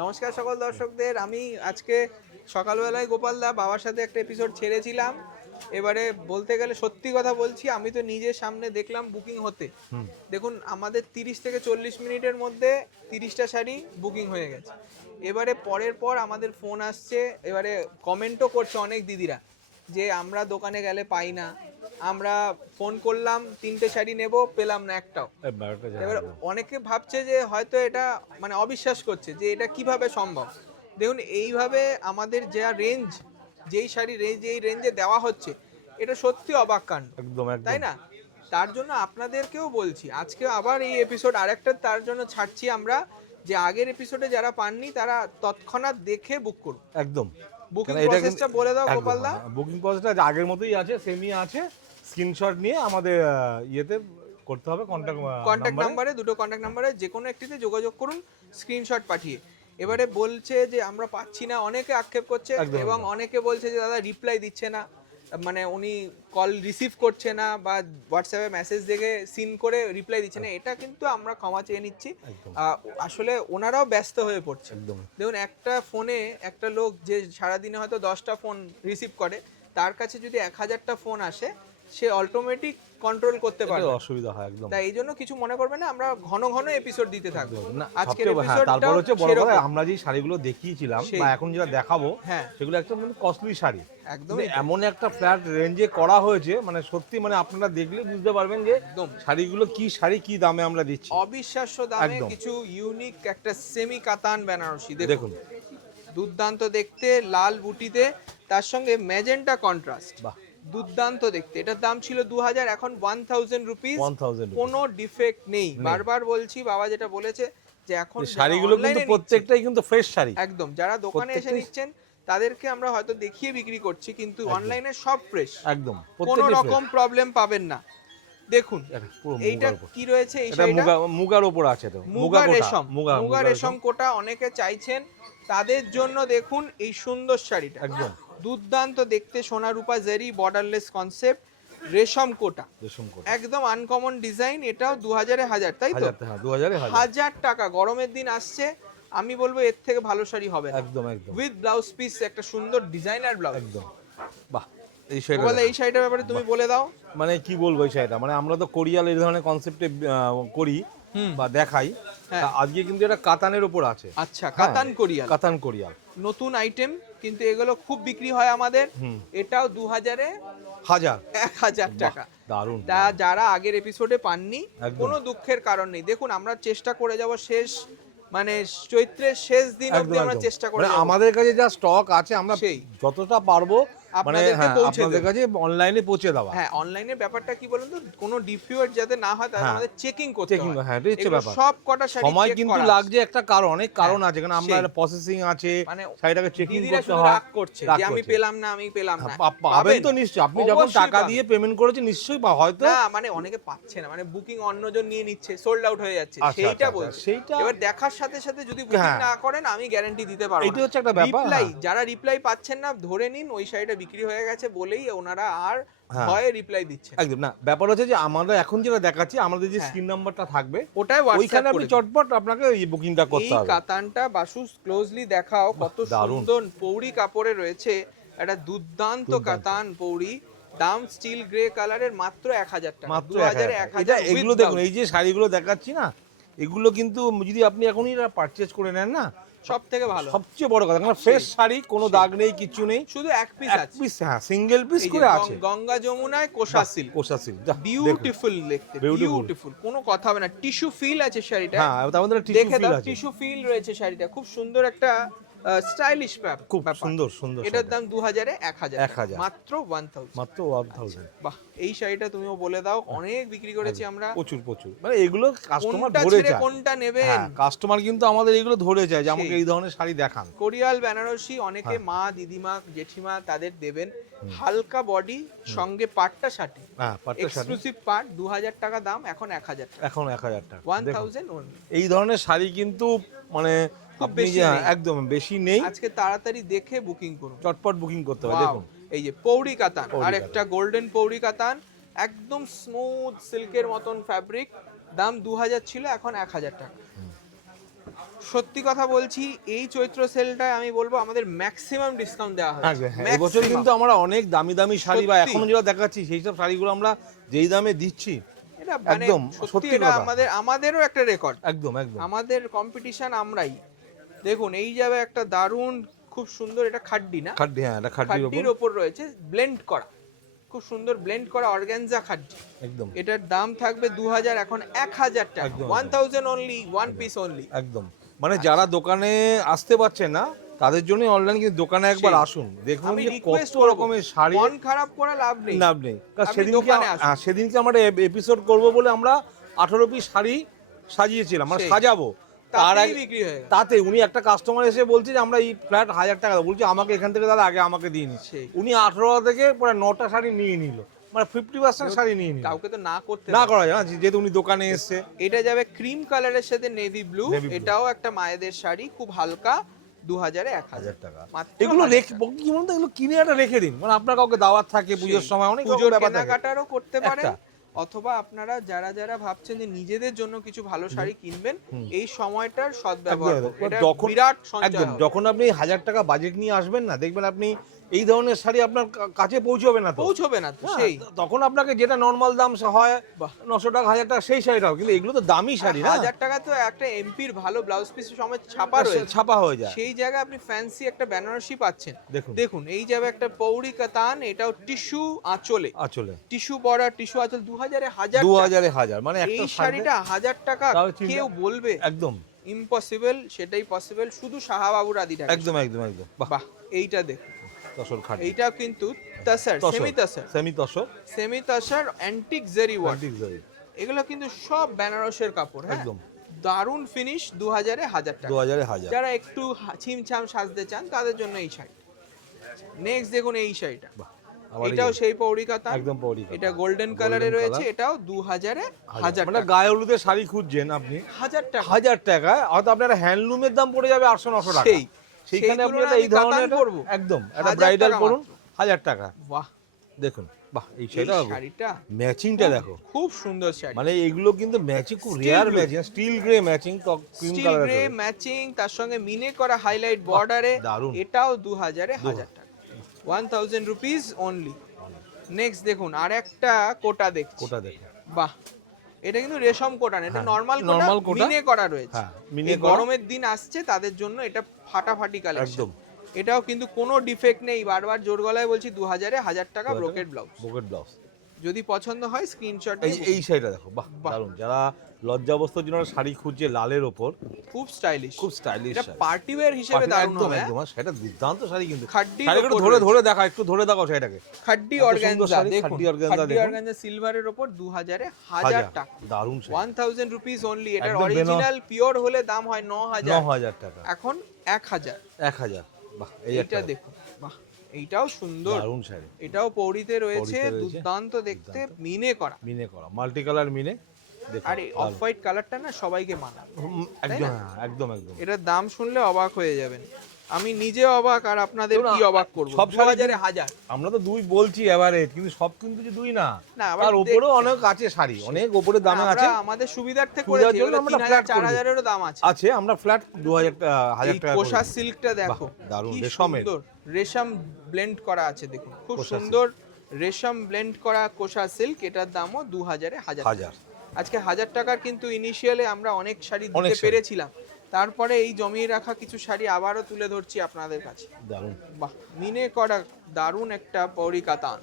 নমস্কার সকল দর্শকদের। আমি আজকে সকালবেলায় গোপালদা বাবার সাথে একটা এপিসোড ছেড়েছিলাম। এবারে বলতে গেলে সত্যি কথা বলছি, আমি তো নিজের সামনে দেখলাম বুকিং হতে। দেখুন, আমাদের 30 থেকে 40 মিনিটের মধ্যে 30টা শাড়ি বুকিং হয়ে গেছে। এবারে পরের পর আমাদের ফোন আসছে, এবারে কমেন্টও করছে অনেক দিদিরা যে আমরা দোকানে গেলে পাই না, আমরা ফোন করলাম 3টে শাড়ি নেব, পেলাম না একটাও। এবার অনেকে ভাবছে যে হয়তো এটা মানে অবিশ্বাস করছে যে এটা কিভাবে সম্ভব। দেখুন, এইভাবে আমাদের যা রেঞ্জ, যেই শাড়ি রেঞ্জ এই রেঞ্জে দেওয়া হচ্ছে, এটা সত্যি অবাক কাণ্ড, একদম তাই না? তার জন্য আপনাদেরকেও বলছি, আজকে আবার এই এপিসোড আরেকটা তার জন্য ছাড়ছি আমরা, যে আগের এপিসোডে যারা পাননি তারা তৎক্ষণাৎ দেখে বুক করুন। একদম বুকিং প্রসেসটা বলে দাও গোপালদা। বুকিং প্রসেসটা আগের মতোই আছে, সেমই আছে। স্ক্রিনশট নিয়ে আমাদের ইয়েতে করতে হবে, কন্ট্যাক্ট নাম্বারে, দুটো কন্ট্যাক্ট নাম্বারে যে কোনো একটিতে যোগাযোগ করুন স্ক্রিনশট পাঠিয়ে। এবারে বলছে যে আমরা পাচ্ছি না, অনেকে আক্ষেপ করছে এবং অনেকে বলছে যে দাদা রিপ্লাই দিচ্ছে না, মানে উনি কল রিসিভ করছে না বা হোয়াটসঅ্যাপে মেসেজ দেখে সিন করে রিপ্লাই দিচ্ছে না। এটা কিন্তু আমরা ক্ষমা চেয়ে নিচ্ছি। আসলে ওনারাও ব্যস্ত হয়ে পড়ছে। দেখুন, একটা ফোনে একটা লোক যে সারাদিনে হয়তো 10টা ফোন রিসিভ করে, তার কাছে যদি 1000টা ফোন আসে, সে অটোমেটিক কন্ট্রোল করতে পারে, অসুবিধা হয় একদম। তাই এই জন্য কিছু মনে করবে না, আমরা ঘন ঘন এপিসোড দিতে থাকবো। আজকের তারপর হচ্ছে বড় কথা, এপিসোডটা আমরা যে শাড়িগুলো দেখিয়েছিলাম বা এখন যেটা দেখাবো, সেগুলো একদম কস্টলি শাড়ি, একদম এমন একটা ফ্ল্যাট রেঞ্জে করা হয়েছে, মানে সত্যি, মানে আপনারা দেখলে বুঝতে পারবেন যে শাড়িগুলো কি শাড়ি, কি দামে আমরা দিচ্ছি, অবিশ্বাস্য দামে। কিছু ইউনিক একটা সেমি কাতান বেনারসি দেখুন, দুর্দান্ত দেখতে, লাল বুটিতে, তার সঙ্গে ম্যাজেন্টা কন্ট্রাস্ট, দুর্দান্ত দেখতে। এটার দাম ছিল 2000, এখন 1000 রুপিস, কোনো ডিফেক্ট নেই। বারবার বলছি, বাবা যেটা বলেছে যে এখন শাড়িগুলো কিন্তু প্রত্যেকটাই কিন্তু ফ্রেশ শাড়ি, একদম। যারা দোকানে এসে নিচ্ছেন তাদেরকে আমরা হয়তো দেখিয়ে বিক্রি করছি, কিন্তু অনলাইনে সব ফ্রেশ, একদম কোনো রকম প্রবলেম পাবেন না। দেখুন এইটা কি রয়েছে, এই শাড়িটা মুগার উপর আছে, তো মুগা রেশম, মুগা রেশম কোটা অনেকে চাইছেন, তাদের জন্য দেখুন এই সুন্দর শাড়িটা, একদম দুর্দান্ত দেখতে, সোনা রূপা জেরি বর্ডারলেস কনসেপ্ট, রেশম কোটা, একদম আনকমন ডিজাইন। এটাও 2000-এ 1000, তাই তো? 1000 টাকা। গরমের দিন আসছে, আমি বলবো এর থেকে ভালো শাড়ি হবে না। একদম একদম উইথ ব্লাউজ পিস, একটা সুন্দর ডিজাইনার ব্লাউজ, একদম বাহ। এই শাড়িটার ব্যাপারে তুমি বলে দাও। মানে কি বলবো এই শাড়িটা, মানে আমরা তো কোরিয়াল এই ধরনের কনসেপ্টে করি বা দেখাই, আজকে কিন্তু এটা কাতানের উপর আছে। আচ্ছা, কাতান কোরিয়াল, কাতান কোরিয়াল নতুন আইটেম, কিন্তু এগুলো খুব বিক্রি হয় আমাদের। এটাও 2000-এ 1000 টাকা, দারুণ। তা যারা আগের এপিসোডে পাননি, কোনো দুঃখের কারণ নেই। দেখুন, আমরা চেষ্টা করে যাব শেষ, মানে চৈত্রের শেষ দিন অবধি আমরা চেষ্টা করে যাব। আমাদের কাছে যা স্টক আছে আমরা যতটা পারবো আপনাদের কাছে অনলাইনে পৌঁছে দেওয়া। হ্যাঁ, অনলাইনের ব্যাপারটা কি বলুন তো, কোনো ডিফিউট যাতে না হয়, তাহলে আমাদের চেকিং করতে হয়। হ্যাঁ, এটা হচ্ছে ব্যাপার। সব কটা শাড়ি সময় কিন্তু লাগছে, একটা কারণ, অনেক কারণ আছে, কারণ আমরা প্রসেসিং আছে, মানে শাড়িটাকে চেকিং করতে হয়। রাগ করছে যে আমি পেলাম না, আমি পেলাম না। পাবেন তো নিশ্চয়ই, আপনি যখন টাকা দিয়ে পেমেন্ট করেছেন নিশ্চয়ই হয়তো না, মানে অনেকে পাচ্ছে না, মানে বুকিং অন্যজন নিয়ে নিচ্ছে, সোল্ড আউট হয়ে যাচ্ছে, সেইটা বলছি। এবার দেখার সাথে সাথে যদি বুকিং না করেন, আমি গ্যারান্টি দিতে পারবো না। এটা হচ্ছে একটা ব্যাপার। যারা রিপ্লাই পাচ্ছেন না, ধরে নিন ওই শাড়িটা বিক্রি হয়ে গেছে বলেই ওনারা আর ভয়ে রিপ্লাই দিচ্ছে একদম না। ব্যাপার হচ্ছে যে আমরা এখন যেটা দেখাচ্ছি, আমাদের যে স্ক্রিন নাম্বারটা থাকবে, ওইখানে আপনি চটপট আপনাকে এই বুকিংটা করতে হবে। এই কাতানটা বাসু ক্লোজলি দেখাও, কত সুন্দর পৌড়ি কাপড়ে রয়েছে, একটা দুর্দান্ত কাতান পৌড়ি। দাম স্টিল গ্রে কালারের, মাত্র 1000 টাকা, মাত্র 1000। এগুলো দেখুন, এই যে শাড়িগুলো দেখাচ্ছি না, এগুলো কিন্তু যদি আপনি এখনই পারচেজ করে নেন না, সব থেকে ভালো, সবচেয়ে বড় কথা, কারণ ফ্রেশ শাড়ি, কোনো দাগ নেই, কিছু নেই, শুধু এক পিস আছে, হ্যাঁ, সিঙ্গেল পিস করে আছে। গঙ্গা যমুনায় কোষা সিল্ক, বিউটিফুল দেখতে, বিউটিফুল, কোনো কথা হবে না। টিস্যু ফিল আছে শাড়িটা, হ্যাঁ, আমাদের টিস্যু ফিল আছে, টিস্যু ফিল রয়েছে শাড়িটা, খুব সুন্দর একটা স্টাইলিশ ব্যাপার, খুব সুন্দর সুন্দর। এটার দাম 2000-এ 1000, মাত্র 1000, মাত্র 1000। বাহ, এই শাড়িটা তুমিও বলে দাও, অনেক বিক্রি করেছি আমরা, প্রচুর, মানে এগুলো কাস্টমার ধরে যায়, কোনটা নেবেন। কাস্টমার কিন্তু আমাদের এইগুলো ধরে যায় যে আমাকে এই ধরনের শাড়ি দেখান। কোরিয়াল বেনারসি অনেকে মা, দিদিমা, জেঠিমা তাদের দেবেন, হালকা বডি, সঙ্গে পাট্টা শাড়ি, এক্সক্লুসিভ পাট, 2000 টাকা দাম, এখন 1000 টাকা, এখন 1000 টাকা, 1000 only। এই ধরনের শাড়ি কিন্তু মানে একদম বেশি নেই। আজকে তাড়াতাড়ি দেখে বুকিং করুন, চটপট বুকিং করতে হবে। দেখুন, এই যে পৌড়ি কাতান, আর একটা গোল্ডেন পৌড়ি কাতান, একদম স্মুথ সিল্কের মতন ফ্যাব্রিক, দাম 2000 ছিল, এখন 1000 টাকা। সত্যি কথা বলছি, এই চৈত্র সেলটায় আমি বলবো আমাদের ম্যাক্সিমাম ডিসকাউন্ট দেওয়া হয়েছে। এই বছর কিন্তু আমরা অনেক দামি দামি শাড়ি বা এখন যেটা দেখাচ্ছি সেই সব শাড়িগুলো আমরা যেই দামে দিচ্ছি, এটা একদম সত্যি, এটা আমাদেরও একটা রেকর্ড। একদম একদম আমাদের কম্পিটিশন আমরাই। দেখুন এই যাবে একটা দারুণ খুব সুন্দর, এটা খাড্ডি না? খাড্ডি, হ্যাঁ এটা খাড্ডির ওপর রয়েছে ব্লেন্ড করা, খুব সুন্দর ব্লেন্ড করা অর্গানজা খাড্ডি। একদম। এটার দাম থাকবে 2000, এখন 1000 টাকা, 1000 অনলি, ওয়ান পিস অনলি। একদম, মানে যারা দোকানে আসতে পারছে না তাদের জন্য অনলাইন, কিন্তু দোকানে একবার আসুন, দেখুন যে কত রকমের শাড়ি। মন খারাপ করে লাভ নেই, লাভ নেই। সেদিনকে আমরা এপিসোড করব বলে আমরা 18 পিস শাড়ি সাজিয়েছিলাম, মানে সাজাবো, তাতে উনি একটা কাস্টমার এসে বলছে যে আমরা এই ফ্ল্যাট 1000 টাকা দাও, বলছি আমাকে এখান থেকে দাদা আগে আমাকে দিয়ে নিচ্ছে। উনি 18 থেকে প্রায় 9টা শাড়ি নিয়ে নিল, মানে 50% শাড়ি নিয়ে নিল। কাউকে তো না করা যায় না, যেহেতু উনি দোকানে এসছে। এটা যাবে ক্রিম কালারের সাথে নেভি ব্লু, এটাও একটা মায়েদের শাড়ি, খুব হালকা, 2000 এ 1000 টাকা। এগুলো রেখে কি বলুন তো, এগুলো কিনে একটা রেখে দিন, মানে আপনার কাউকে দাওয়াত থাকে পুজোর সময়, অনেক পুজোর কেনাকাটারও করতে পারেন। অথবা আপনারা যারা যারা ভাবছেন যে নিজেদের জন্য কিছু ভালো শাড়ি কিনবেন, এই সময়টার সদ্ব্যবহার করুন। বিরাট সঞ্চয়। যখন আপনি 1000 টাকা বাজেট নিয়ে আসবেন না, দেখবেন আপনি এই ধরনের শাড়ি আপনার কাছে পৌঁছবে না তো সেই তখন আপনাকে যেটা নরমাল দাম হয় 900 টাকা 1000 টাকা সেই শাড়িটাও, কিন্তু এগুলো তো দামি শাড়ি না। 1000 টাকা তো একটা এমপির ভালো ব্লাউজ পিসের সময় ছাপা হয়ে যায়, সেই জায়গায় আপনি ফ্যান্সি একটা বেনারসি পাচ্ছেন। দেখুন এই যাবে একটা পৌরি কাতান, এটাও টিস্যু আঁচলে টিস্যু বড়া, টিস্যু আঁচল, 2000 এ 1000, মানে এই শাড়িটা 1000 টাকা কেউ বলবে একদম ইম্পসিবল, সেটাই পসিবল শুধু শাহবাবুর আদিটা। একদম একদম একদম। বাহ, এইটা দেখুন তসর খাট, এইটা কিন্তু তাসার, সেমি তাসার অ্যান্টিক জারি ওয়ার্ক, এগুলো কিন্তু সব বেনারসের কাপড়। হ্যাঁ একদম দারুণ ফিনিশ, 2000 এ 1000 টাকা। যারা একটু ছিমছাম সাজতে চান তাদের জন্য এই শাড়ি। নেক্সট দেখুন এই শাড়িটা, এটাও সেই পৌরি কাতান, একদম পৌরি কাতান, এটা গোল্ডেন কালারে রয়েছে, এটাও 2000 এ 1000 টাকা। মানে গায়ে হলুদের শাড়ি খুঁজছেন আপনি 1000 টাকা, হয়তো আপনার হ্যান্ডলুমের দাম পড়ে যাবে 800-900 টাকা, সেইখানে আপনি এই ধরনের একদম একটা ব্রাইডাল করুন 1000 টাকা। বাহ দেখুন, বাহ এই শাড়িটা ম্যাচিংটা দেখো, খুব সুন্দর শাড়ি, মানে এগুলো কিন্তু ম্যাচিং খুব rare matching, still grey matching, cream colour matching, তার সঙ্গে মিনে করা হাইলাইট বর্ডারে, এটাও 2000 এ 1000 টাকা, 1000 রুপিস অনলি। নেক্সট দেখুন আরেকটা কোটা দেখুন, বাহ এটা কিন্তু রেশম কোটা না, এটা নরমাল কোটা, মিনে করা রয়েছে। এই গরমের দিন আসছে তাদের জন্য এটা ফাটাফাটি কালেকশন। এটাও কিন্তু কোনো ডিফেক্ট নেই, বারবার জোর গলায় বলছি, 2000 এ 1000 টাকা ব্রোকেট ব্লাউজ। যদি পছন্দ হয় স্ক্রিনশট। এই শাড়িটা দেখো, বাহ দারুণ। যারা লজ্জা অবস্থার জন্য শাড়ি খুঁজছে লালের ওপর, খুব স্টাইলিশ, এটা পার্টি ওয়্যার হিসেবে দারুণ হবে। একদম সেটা দুর্দান্ত শাড়ি, কিন্তু শাড়িগুলো ধরে দেখা, একটু ধরে দেখাও শাড়িটাকে। খাড্ডি অর্গানজা দেখুন, খাড্ডি অর্গানজা সিলভারের ওপর 2000 এ 1000 টাকা, দারুণ শাড়ি, 1000 রুপিস অনলি। এটার অরিজিনাল পিওর হলে দাম হয় 9000 টাকা, এখন 1000। বাহ এইটা দেখুন, বাহ এইটাও সুন্দর, দারুণ শাড়ি, এটাও পৌরিতে রয়েছে, দুর্দান্ত দেখতে, মিনে করা মাল্টি কালার মিনে। আর এই অফ হোয়াইট কালারটা না সবাইকে মানায় একদম একদম। এটার দাম শুনলে অবাক হয়ে যাবেন, আমি নিজে অবাক, আর আপনাদের কি অবাক করব। সব 2000 এ 1000, আমরা তো দুই বলছি এভারেজ, কিন্তু সব কিন্তু যে দুই না, তার উপরেও অনেক আছে শাড়ি, অনেক উপরে দামে আছে। আমাদের সুবিধার্থে করেছি, এগুলো 3000-4000 এরও দাম আছে, আমরা ফ্ল্যাট 1000 টাকা। কোষা সিল্কটা দেখো, দারুণ রেশমের, রেশম ব্লেন্ড করা আছে, দেখুন খুব সুন্দর রেশম ব্লেন্ড করা কোষা সিল্ক, এটার দামও 2000 এ 1000। আজকে 1000 টাকার কিন্তু ইনিশিয়ালে আমরা অনেক শাড়ি দিতে পেরেছিলাম, তারপরে এই জমিয়ে রাখা কিছু শাড়ি আবারও তুলে ধরছি আপনাদের কাছে। দারুণ, বাহ মিনে করা দারুণ একটা পৌরি কাতান,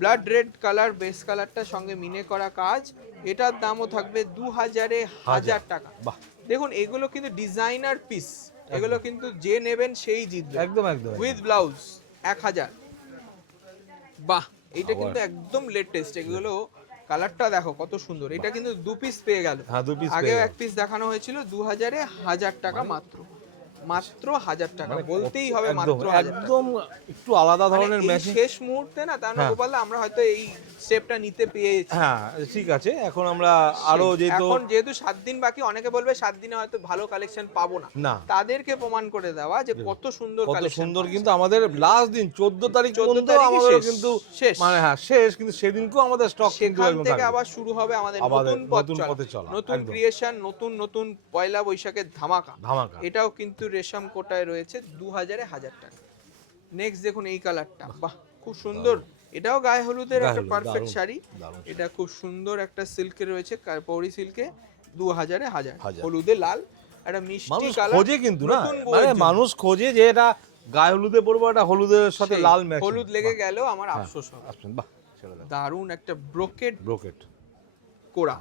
ব্লাড রেড কালার, বেস কালারটার সঙ্গে মিনে করা কাজ, এটার দামও থাকবে 2000 এ 1000 টাকা। বাহ দেখুন এগুলো কিন্তু ডিজাইনার পিস, এগুলো কিন্তু যে নেবেন সেই জিতবে, একদম একদম, উইথ ব্লাউজ 1000। বাহ এটা কিন্তু একদম লেটেস্ট, এগুলো কালারটা দেখো কত সুন্দর, এটা কিন্তু 2 পিস পেয়ে গেল, আগেও 1 পিস দেখানো হয়েছিল, 2000 এ 1000 টাকা মাত্র। মাত্র 1000 টাকা, বলতেই হবে একদম মাত্র 1000 টাকা। একদম একটু আলাদা ধরনের এই মেশিন। শেষ মুহূর্তে না তার মানে গোপাল দা আমরা হয়তো এই স্টেপটা নিতে পেয়েছি। হ্যাঁ ঠিক আছে, এখন আমরা আরো যেহেতু 7 দিন বাকি, অনেকে বলবে 7 দিনে হয়তো ভালো কালেকশন পাবো না, না তাদেরকে প্রমাণ করে দেওয়া যে কত সুন্দর কত কালেকশন। সুন্দর, কিন্তু আমাদের লাস্ট দিন 14 তারিখ পর্যন্ত আমাদের কিন্তু শেষ, মানে হ্যাঁ শেষ, কিন্তু সেদিনকেও আমাদের স্টক কিন্তু সেখান একদম থেকে থাকবে। আবার শুরু হবে আমাদের আমাদের নতুন পথ পথে চলা, নতুন একদম। ক্রিয়েশন, নতুন পয়লা বৈশাখের ধামাকা। ধামাকা। এটাও কিন্তু রেশম কোটায় রয়েছে 2000-এ 1000 টাকা। নেক্সট দেখুন এই কালারটা, বাহ খুব সুন্দর, এটাও গায়ে হলুদের একটা পারফেক্ট শাড়ি। এটা খুব সুন্দর একটা সিল্কে রয়েছে, পৌরি সিল্কে, 2000-এ 1000, হলুদে লাল, একটা মিষ্টি কালার। খোঁজে কিন্তু না, মানে মানুষ খোঁজে যে এটা গায়ে হলুদে পরবো, এটা হলুদের সাথে লাল ম্যাচ, হলুদ লেগে গেলেও আমার আফসোস হবে। বাহ ছেড়ে দাও। দারুন একটা ব্রোকেট ব্রোকেট কোরা,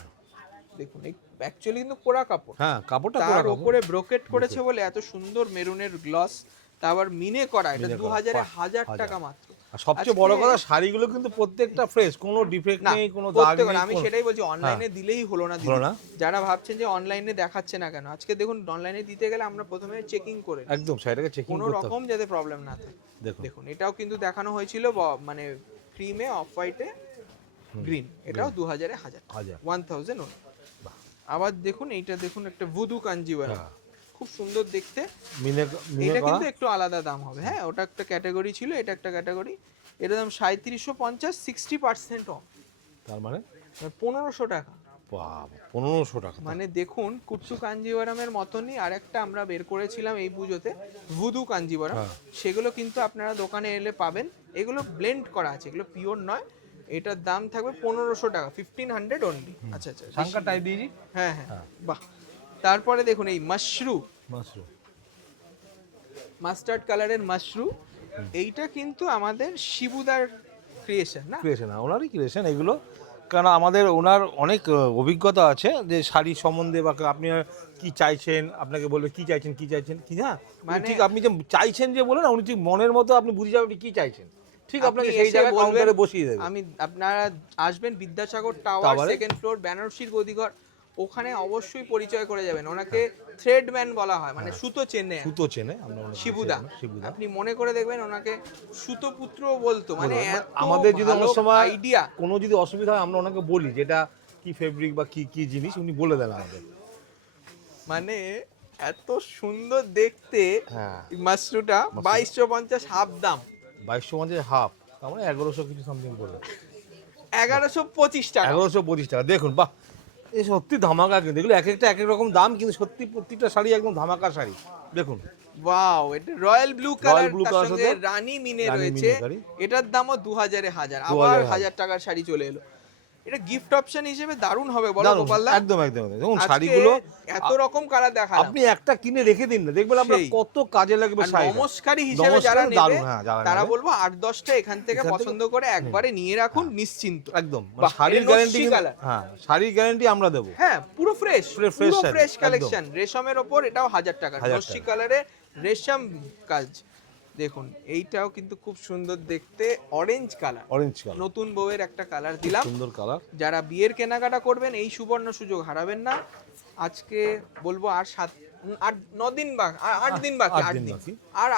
দেখুন এই অ্যাকচুয়ালি কিন্তু কোরা কাপড়, হ্যাঁ কাপড়টা তার উপরে ব্রোকেট করেছে বলে এত সুন্দর মেরুনের গ্লস, তারপর মিনে করা, এটা 2000-এ 1000 টাকা মাত্র। আর সবচেয়ে বড় কথা শাড়িগুলো কিন্তু প্রত্যেকটা ফ্রেশ, কোনো ডিফেক্ট নেই, কোনো দাগ নেই। আমি সেটাই বলছি, অনলাইনে দিলেই হলো না দিদি। যারা ভাবছেন যে অনলাইনে দেখাচ্ছে না কেন, আজকে দেখুন অনলাইনে দিতে গেলে আমরা প্রথমে চেকিং করে একদম শাড়িটাকে চেকিং কোনো করতে হবে, রকম যাতে প্রবলেম না থাকে। দেখুন এটাও কিন্তু দেখানো হয়েছিল মানে ক্রিমে, অফ হোয়াইটে, গ্রিন, এটাও 2000-এ 1000, 1000 ওন। আবার দেখুন এইটা, দেখুন একটা ভুদু কাঞ্জিভারা, খুব সুন্দর দেখতে, এটা কিন্তু একটু আলাদা দাম হবে। হ্যাঁ ওটা একটা ক্যাটাগরি ছিল, এটা একটা ক্যাটাগরি, এর দাম 3750, 60% অফ, তার মানে 1500 টাকা। 1500 টাকা, মানে দেখুন কুট্টু কাঞ্জিভারামের মতনই আরেকটা আমরা বের করেছিলাম এই পুজোতে, ভুদু কাঞ্জিভারাম, সেগুলো কিন্তু আপনারা দোকানে এলে পাবেন, এগুলো ব্লেন্ড করা আছে, এগুলো পিওর নয়। এটার দাম থাকবে 1500 টাকা, 1500 অনলি। আচ্ছা আচ্ছা, সংখ্যা টাইপ দিয়েছি। হ্যাঁ হ্যাঁ, বাহ। তারপরে দেখুন এই মাস্টার্ড কালারের মাশরু, এইটা কিন্তু আমাদের শিবুদার ক্রিয়েশন না? ক্রিয়েশন, ওনারই ক্রিয়েশন এগুলো, কারণ আমাদের ওনার অনেক অভিজ্ঞতা আছে যে শাড়ি সম্বন্ধে, বা আপনি কি চাইছেন, আপনাকে বলবে কি চাইছেন কি, হ্যাঁ মানে ঠিক আপনি যে চাইছেন যে বলেন, উনি ঠিক মনের মতো আপনি বুঝে যাবেন কি চাইছেন, ঠিক আপনাকে সেই জায়গায় কাউন্টারে বসিয়ে দেবে। আপনারা আসবেন বিদ্যাসাগর টাওয়ার, সেকেন্ড ফ্লোর, বেনারসির গদিঘর, ওখানে অবশ্যই পরিচয় করে যাবেন। ওনাকে থ্রেডম্যান বলা হয়, মানে সুতো চেনে আমরা শিবুদা। আপনি মনে করে দেখবেন ওনাকে সুতোপুত্র বলতো, মানে আমাদের যদি অনেক সময় আইডিয়া কোনো যদি অসুবিধা হয়, আমরা ওনাকে বলি যেটা কি ফেব্রিক বা কি জিনিস, উনি বলে দেন আমাদের। মানে এত সুন্দর দেখতে মাশরুটা, 2250 হাফ দাম, 2250 হাফ, তার মানে 1100 কিছু সামথিং পড়বে, 1125 টাকা, 1125 টাকা। দেখুন বাহ, এই সত্যি ধামাকা, কিন্তু এগুলো এক একটা এক এক রকম দাম, কিন্তু সত্যি প্রত্যেকটা শাড়ি একদম ধামাকা শাড়ি। দেখুন ওয়াও, এটা রয়্যাল ব্লু কালার, তার সঙ্গে রানী মিনে রয়েছে, এটার দামও 2000-এ 1000, আবার 1000 টাকার শাড়ি চলে এলো। এটা গিফট অপশন হিসেবে দারুণ হবে, বলো গোপাল দা? একদম একদম। দেখুন শাড়িগুলো এত রকম কালার দেখালাম, আপনি একটা কিনে রেখে দিন না, দেখবেন আপনার কত কাজে লাগবে শাড়ি। নমস্কারী হিসেবে যারা নেবে তারা বলবো 8-10টা এখান থেকে পছন্দ করে একবারে নিয়ে রাখুন, নিশ্চিন্ত। একদম শাড়ির গ্যারান্টি, হ্যাঁ শাড়ির গ্যারান্টি আমরা দেব। হ্যাঁ পুরো ফ্রেশ কালেকশন, রেশমের ওপর, এটাও 1000 টাকা, নস্যি কালারে রেশম কাজ। দেখুন এইটাও কিন্তু খুব সুন্দর দেখতে, অরেঞ্জ কালার, নতুন বউয়ের একটা কালার দিলাম, সুন্দর কালার। যারা বিয়ের কেনাকাটা করবেন এই সুবর্ণ সুযোগ হারাবেন না। আজকে বলবো আর 8 দিন বাকি,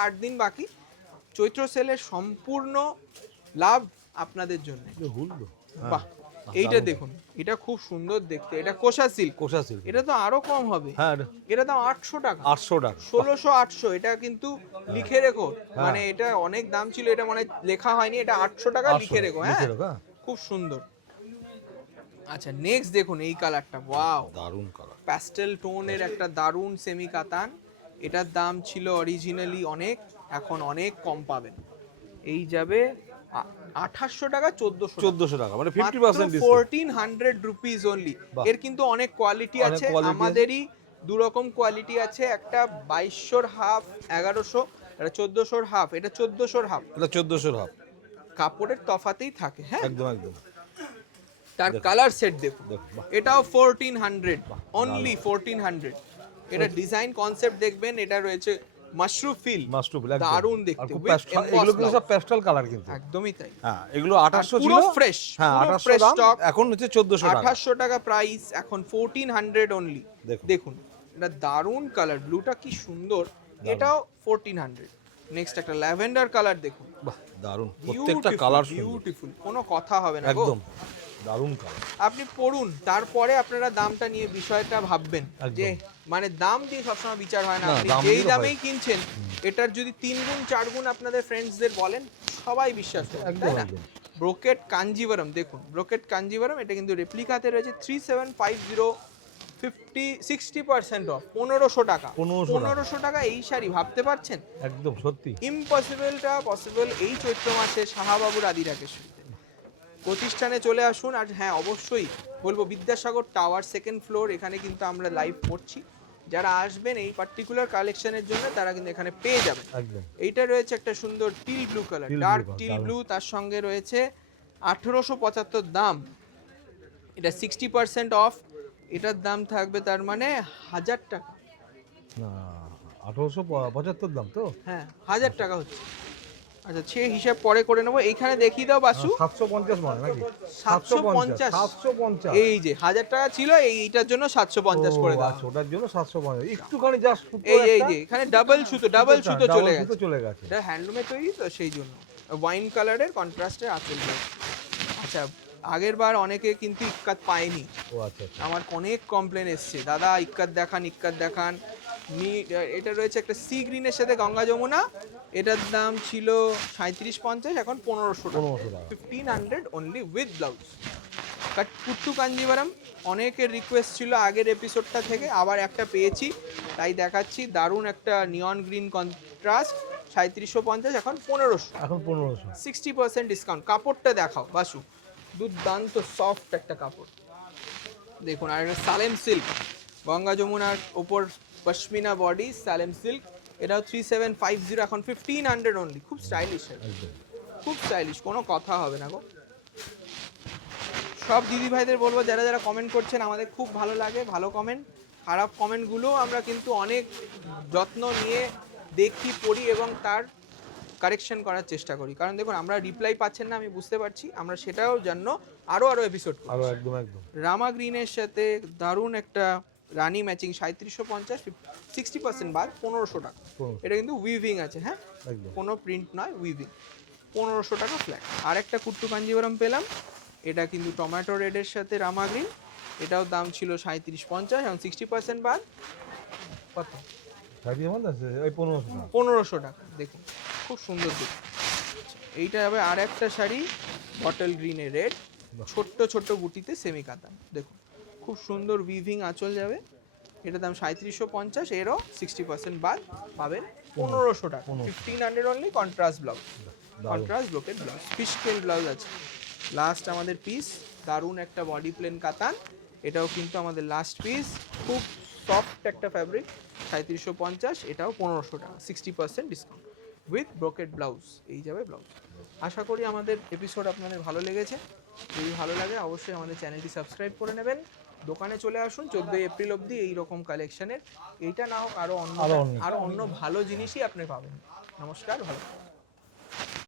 8 দিন বাকি, চৈত্র সেলের সম্পূর্ণ লাভ আপনাদের জন্য। বাহ, এইটা দেখুন, এটা খুব সুন্দর দেখতে, এটা কোষা সিল্ক, এটা তো আরো কম হবে, এটা দাম 800 টাকা, 1600-800, এটা কিন্তু লিখে রেখো, মানে এটা অনেক দাম ছিল, এটা মানে লেখা হয়নি, এটা 800 টাকা লিখে রেখো। হ্যাঁ খুব সুন্দর। আচ্ছা নেক্সট দেখুন এই কালারটা, ওয়াও দারুণ কালার, প্যাস্টেল টোনের একটা দারুণ সেমি কাতান, এটার দাম ছিল অরিজিনালি অনেক, এখন অনেক কম পাবেন, এই যাবে 800 টাকা, 1400 টাকা, মানে 50% ডিসকাউন্ট, 1400 রুপিস অনলি। এর কিন্তু অনেক কোয়ালিটি আছে, আমাদেরই দু রকম কোয়ালিটি আছে, একটা 2200 হাফ 1100, এটা 1400 হাফ, এটা 1400 হাফ, এটা 1400 হাফ, কাপড়ের তফাতেই থাকে। হ্যাঁ একদম একদম। তার কালার সেট দেখুন, এটাও 1400 অনলি, 1400। এটা ডিজাইন কনসেপ্ট দেখবেন, এটা রয়েছে মাশরুম ফিল, দারুণ দেখতে, এগুলো কিন্তু সব প্যাস্টেল কালার, কিন্তু একদমই তাই। হ্যাঁ এগুলো 800 ছিল, পুরো ফ্রেশ, হ্যাঁ 800 দাম, এখন হচ্ছে 1400 টাকা, 800 টাকা প্রাইস, এখন 1400 অনলি। দেখুন এটা দারুণ কালার, ব্লুটা কি সুন্দর, এটাও 1400। নেক্সট একটা ল্যাভেন্ডার কালার দেখুন, বাহ দারুন, প্রত্যেকটা কালার বিউটিফুল, কোনো কথা হবে না গো। একদম দারুন কালার। আপনি পড়ুন, তারপরে আপনারা দামটা নিয়ে বিষয়টা ভাববেন, যে মানে দাম দিয়ে সবসময় বিচার হয় না। আপনি যেই দামেই কিনছেন, এটার যদি 3 গুণ 4 গুণ আপনাদের ফ্রেন্ডসদের বলেন, সবাই বিশ্বাস করে, তাই না? ব্রোকেট কাঞ্জিভারাম দেখুন, ব্রোকেট কাঞ্জিভারাম, এটা কিন্তু রেপ্লিকাতে রয়েছে 3750, 60% অফ, 1500 টাকা। 1500 টাকা এই শাড়ি, ভাবতে পারছেন? একদম সত্যি ইম্পসিবলটা পসিবল এই চৈত্র মাসে শাহবাবুর আদিরাকেশ্বরীতে। প্রতিষ্ঠানে চলে আসুন। আর হ্যাঁ, অবশ্যই বলবো বিদ্যাসাগর টাওয়ার 2nd ফ্লোর, এখানে কিন্তু আমরা লাইভ করছি। যারা আসবেন এই পার্টিকুলার কালেকশনের জন্য, তারা কিন্তু এখানে পেয়ে যাবেন। এইটা রয়েছে একটা সুন্দর teal blue colour, dark teal blue, তার সঙ্গে রয়েছে 1875 দাম। এটা 60% অফ, এটার দাম থাকবে তার মানে 1000 টাকা। না 1875 দাম তো? হ্যাঁ 1000 টাকা হচ্ছে। আচ্ছা, সে হিসাব পরে করে নেবো। এইখানে দেখিয়ে দাও বাসু, 750 মানে নাকি? 750। এই যে 1000 টাকা ছিল, এইটার জন্য 750 করে দাও। আচ্ছা, ওটার জন্য 750, একটুখানি জাস্ট এই যে এখানে ডাবল সুতো চলে গেছে। এটা হ্যান্ডলুমে তৈরি তো, সেই জন্য ওয়াইন কালারের কন্ট্রাস্টের আঁচল। আচ্ছা, আগের বার অনেকে কিন্তু ইক্কাত পায়নি। ও আচ্ছা, আমার অনেক কমপ্লেন এসছে, দাদা ইক্কাত দেখান। এটা রয়েছে একটা সি গ্রিনের সাথে গঙ্গা যমুনা, এটার দাম ছিল 3750, এখন 1500 টাকা, 1500 অনলি উইথ ব্লাউজ। বাট কুট্টু কাঞ্জিভারাম অনেকের রিকোয়েস্ট ছিল আগের এপিসোডটা থেকে, আবার একটা পেয়েছি তাই দেখাচ্ছি। দারুণ একটা নিয়ন গ্রিন কন্ট্রাস্ট, 3750, এখন 1500, 60% ডিসকাউন্ট। কাপড়টা দেখাও বাসু, দুর্দান্ত সফট একটা কাপড় দেখুন। আর একটা সালেম সিল্ক, গঙ্গা যমুনার ওপর পশমিনা বডি, সালেম সিল্ক, এটাও 3750, এখন 1500 অনলি। খুব স্টাইলিশ, খুব স্টাইলিশ, কোনো কথা হবে না গো। সব দিদি ভাইদের বলবো, যারা যারা কমেন্ট করছেন, আমাদের খুব ভালো লাগে, ভালো কমেন্ট। খারাপ কমেন্টগুলো আমরা কিন্তু অনেক যত্ন নিয়ে দেখি, পড়ি এবং তার কারেকশন করার চেষ্টা করি। কারণ দেখুন, আমরা রিপ্লাই পাচ্ছেন না, আমি বুঝতে পারছি, আমরা সেটাও জন্য আরো এপিসোড করব। একদম রামা গ্রিনের সাথে দারুণ একটা রানী ম্যাচিং, 3750, 60% বাদ, 1500 টাকা। এটা কিন্তু উইভিং আছে, হ্যাঁ, কোনো প্রিন্ট নয়, উইভিং, 1500 টাকা ফ্ল্যাট। আর একটা কুট্টু কাঞ্জিভারাম পেলাম, এটা কিন্তু টমেটো রেডের সাথে রামা গ্রিন, এটাও দাম ছিল 3750, এখন 60% বাদ, কত? 1500 টাকা। দেখুন খুব সুন্দর দেখুন। এইটা হবে আর একটা শাড়ি, বটল গ্রিনের রেড, ছোট্ট ছোট্ট গুটিতে সেমি কাতান, দেখুন খুব সুন্দর উইভিং আঁচল যাবে। এটা দাম 3750, এরও 60% বাদ, পাবেন 1500 টাকা, 1500 only. Contrast blouse, contrast brocade blouse, fish tail blouse আছে। লাস্ট আমাদের পিস, দারুণ একটা বডি প্লেন কাতান, এটাও কিন্তু আমাদের লাস্ট পিস। খুব সফট একটা ফ্যাব্রিক, 3750, এটাও 1500 টাকা, 60% ডিসকাউন্ট উইথ ব্রোকেট ব্লাউজ। এই যাবে ব্লাউজ। আশা করি আমাদের এপিসোড আপনাদের ভালো লেগেছে। যদি ভালো লাগে অবশ্যই আমাদের চ্যানেলটি সাবস্ক্রাইব করে নেবেন। দোকানে চলে আসুন 14 এপ্রিল অবধি এই রকম কালেকশনের। এইটা না হোক আরো অন্য ভালো জিনিসই আপনি পাবেন। নমস্কার, ভালো।